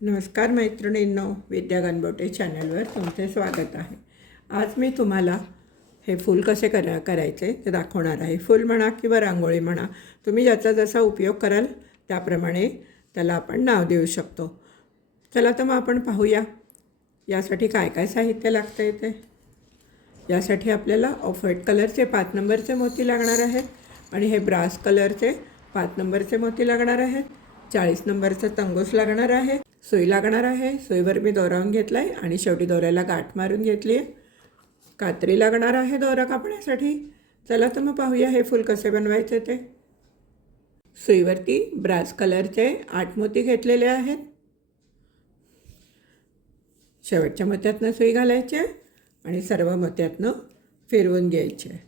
नमस्कार मैत्रिणींनो, विद्या गणबोटे चॅनलवर तुमचे स्वागत आहे। आज मी तुम्हाला हे फूल कसे करायचे ते दाखवणार आहे। फूल म्हणा किंवा रांगोळी म्हणा, तुम्ही ज्याचा जसा उपयोग कराल त्याप्रमाणे त्याला आपण नाव देऊ शकतो। चला तर मग आपण पाहूया यासाठी काय काय साहित्य लागते ते। यासाठी आपल्याला ऑफ व्हाईट कलरचे 5 नंबरचे मोती लागणार आहेत आणि हे ब्रास कलरचे 5 नंबरचे मोती लागणार आहेत। 40 नंबरचा तंगोस लागणार आहे। सुई लागणार आहे। सुईवर मी दोरावून घेतला आहे आणि शेवटी दोऱ्याला गाठ मारून घेतली आहे। कात्री लागणार आहे दोरा कापण्यासाठी। चला तर मग पाहूया हे फूल कसे बनवायचे ते। सुईवरती ब्रास कलरचे 8 मोती घेतलेले आहेत। शेवटच्या मोत्यातनं सुई घालायची आणि सर्व मोत्यातनं फिरवून घ्यायचे।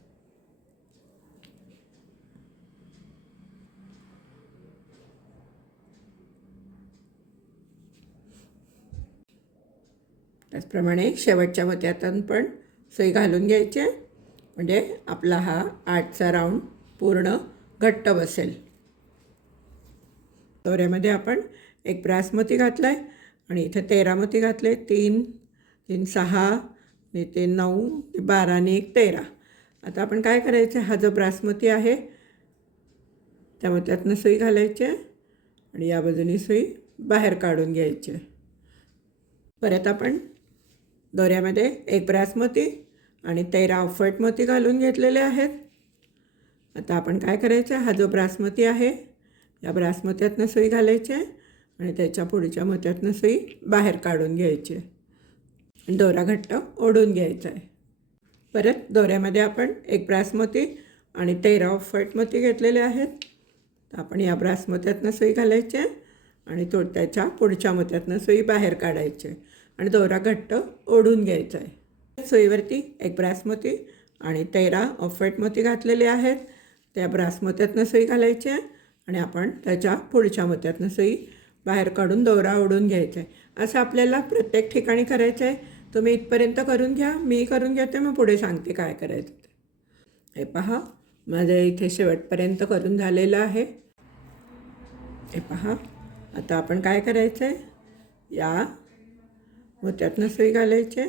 त्याचप्रमाणे शेवटच्या मोत्यातून पण सुई घालून घ्यायची म्हणजे आपला हा 8चा राऊंड पूर्ण घट्ट बसेल। दोऱ्यामध्ये आपण एक ब्रास मोती घातला आहे आणि इथे 13 मोती घातले। 3 3 6 आणि 3 9 12 आणि 1 13। आता आपण काय करायचं, हा जो ब्रास मोती आहे त्या मोत्यातनं सुई घालायची आणि या बाजूने सुई बाहेर काढून घ्यायची। परत आपण दोऱ्यामध्ये एक ब्रास मोती आणि 13 ऑफ व्हाईट मोती घालून घेतलेले आहेत। आता आपण काय करायचं, हा जो ब्रास मोती आहे या ब्रास मोत्यातनं सुई घालायची आणि त्याच्या पुढच्या मोत्यातनं सुई बाहेर काढून घ्यायची। दोरा घट्ट ओढून घ्यायचा आहे। परत दोऱ्यामध्ये आपण एक ब्रास मोती आणि 13 ऑफ व्हाईट मोती घेतलेले आहेत। तर आपण या ब्रास मोत्यातनं सुई घालायची आणि त्याच्या पुढच्या मोत्यातनं सुई बाहेर काढायची आणि दोरा घट्ट ओढून घ्यायचा आहे। सुईवरती एक ब्रास मोती आणि 13 ऑफ व्हाईट मोती घातलेले आहेत। त्या ब्रास मोत्यातनं सुई घालायची आणि आपण त्याच्या पुढच्या मोत्यातनं सुई बाहेर काढून दोरा ओढून घ्यायचा आहे। असं आपल्याला प्रत्येक ठिकाणी करायचं आहे। तुम्ही इथपर्यंत करून घ्या, मी करून घेते, मग पुढे सांगते काय करायचं ते। हे पहा, माझ्या इथे शेवटपर्यंत करून झालेलं आहे। हे पहा, आता आपण काय करायचं आहे, या मोत्यातनं सुई घालायची,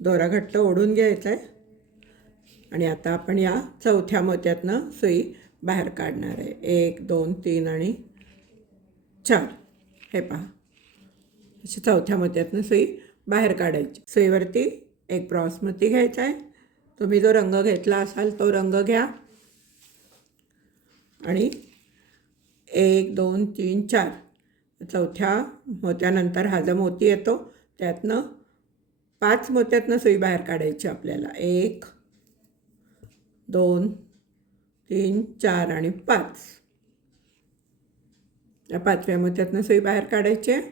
दोरा घट्ट ओढून घ्यायचा आहे आणि आता आपण या चौथ्या मोत्यातनं सुई बाहेर काढणार आहे। 1 2 3 आणि 4। हे पहा, अशी चौथ्या मोत्यातनं सुई बाहेर काढायची। सुईवरती एक ब्रास मोती घ्यायचा आहे। तुम्ही जो रंग घेतला असाल तो रंग घ्या आणि 1 2 3 4 चौथ्या मोत्यानंतर हा जो मोती येतो त्यातनं 5 मोत्यातनं सुई बाहेर काढायची आपल्याला। 1 2 3 4 आणि 5। या 5व्या मोत्यातनं सुई बाहेर काढायची आहे।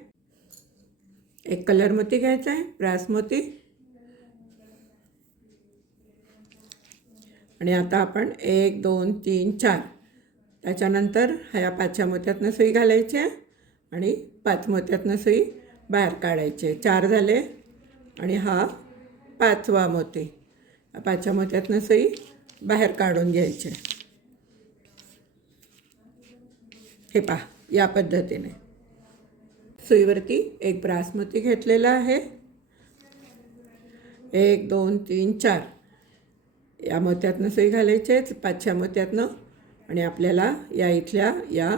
एक कलर मोती घ्यायचा आहे, ब्रास मोती, आणि आता आपण 1 2 3 4 त्याच्यानंतर ह्या 5व्या मोत्यातनं सुई घालायची आणि 5 मोत्यातनं सुई बाहेर काढायचे। 4 झाले आणि हा 5वा मोती, या 5व्या मोत्यातनं सुई बाहेर काढून घ्यायचे। हे पहा, या पद्धतीने सुईवरती एक ब्रास मोती घेतलेला आहे। 1 2 3 4 या मोत्यातनं सुई घालायचे 5व्या मोत्यातनं आणि आपल्याला या इथल्या या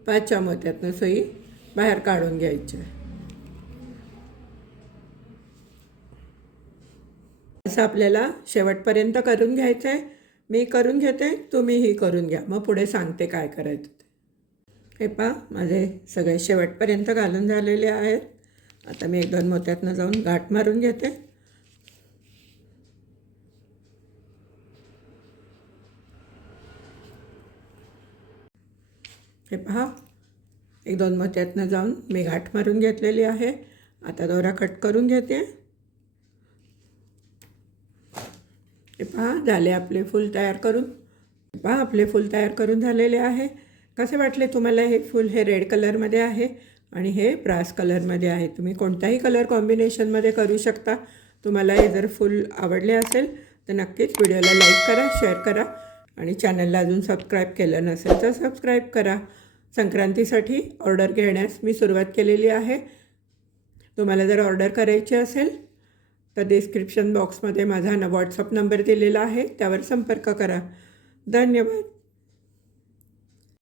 5व्या मोत्यातनं सुई बाहेर काढून घ्यायची। असं आपल्याला शेवटपर्यंत करून घ्यायचं आहे। मी करून घेते, तुम्हीही करून घ्या, मग पुढे सांगते काय करायचं ते। हे पहा, माझे सगळे शेवटपर्यंत घालून झालेले आहेत। आता मी 1 2 मोत्यातनं जाऊन गाठ मारून घेते। हे पहा, 1 2 मोत्यातनं जाऊन मी गाठ मारून घेतलेली आहे। आता दोरा कट करून घेते। हे पहा, झाले आपले फूल तयार करून। पहा, आपले फूल तयार करून झालेले आहे। कसे वाटले तुम्हाला हे फूल? हे रेड कलरमध्ये आहे आणि हे ब्रास कलरमध्ये आहे। तुम्ही कोणत्याही कलर कॉम्बिनेशनमध्ये करू शकता। तुम्हाला हे जर फूल आवडले असेल तर नक्कीच व्हिडिओला लाईक करा, शेअर करा आणि चॅनलला अजून सबस्क्राईब केलं नसेल तर सबस्क्राईब करा। संक्रांतीसाठी ऑर्डर घेण्यास मी सुरुवात केलेली आहे. तुम्हाला जर ऑर्डर करायची असेल तर डिस्क्रिप्शन बॉक्समध्ये माझा व्हॉट्सअप नंबर दिलेला आहे, त्यावर संपर्क करा. धन्यवाद.